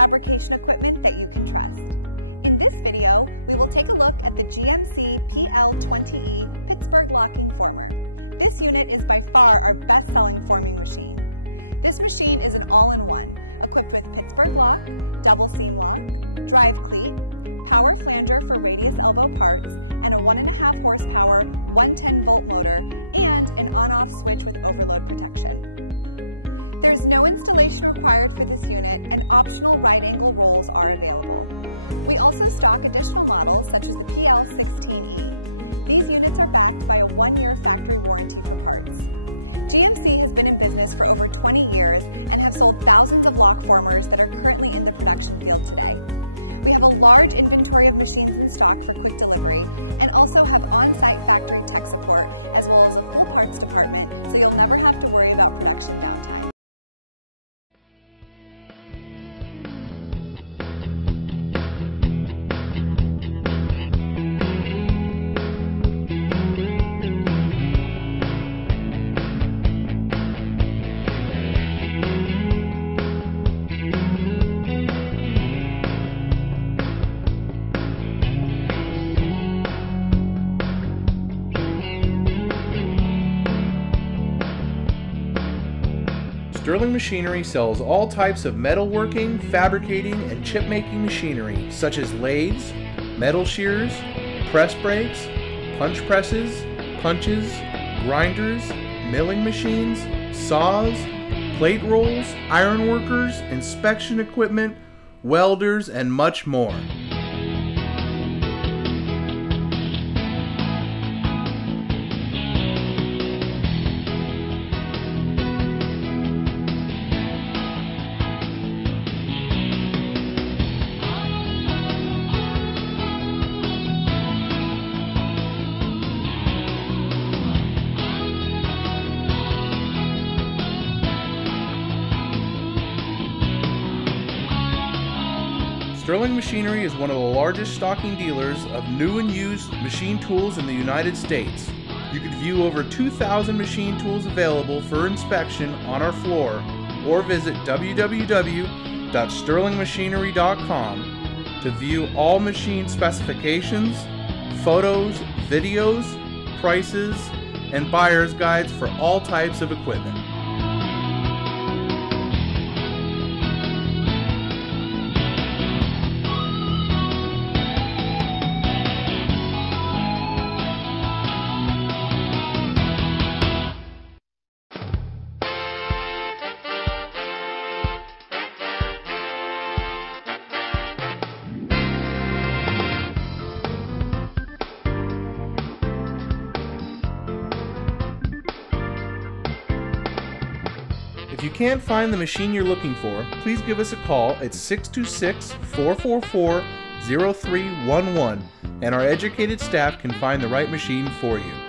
fabrication equipment that you can trust. In this video, we will take a look at the GMC PL-20E Pittsburgh locking former. This unit is by far our best-selling forming machine. This machine is an all-in-one, equipped with Pittsburgh lock, double seam lock, drive cleat, power flanger for radius elbow parts, and a 1.5 horsepower, 110-volt motor, and an on-off switch with overload protection. There is no installation required for this unit, and optional right angle rolls are available. We also stock additional models such as the PL-20E. These units are backed by a 1-year factory warranty for parts. GMC has been in business for over 20 years and have sold thousands of lock formers that are currently in the production field today. We have a large inventory of machines in stock for quick delivery and also have on-site factory tech support as well as a full parts department, so you'll never have to worry about production downtime. Sterling Machinery sells all types of metalworking, fabricating, and chip-making machinery such as lathes, metal shears, press brakes, punch presses, punches, grinders, milling machines, saws, plate rolls, iron workers, inspection equipment, welders, and much more. Sterling Machinery is one of the largest stocking dealers of new and used machine tools in the United States. You can view over 2,000 machine tools available for inspection on our floor or visit www.sterlingmachinery.com to view all machine specifications, photos, videos, prices, and buyer's guides for all types of equipment. If you can't find the machine you're looking for, please give us a call at 626-444-0311 and our educated staff can find the right machine for you.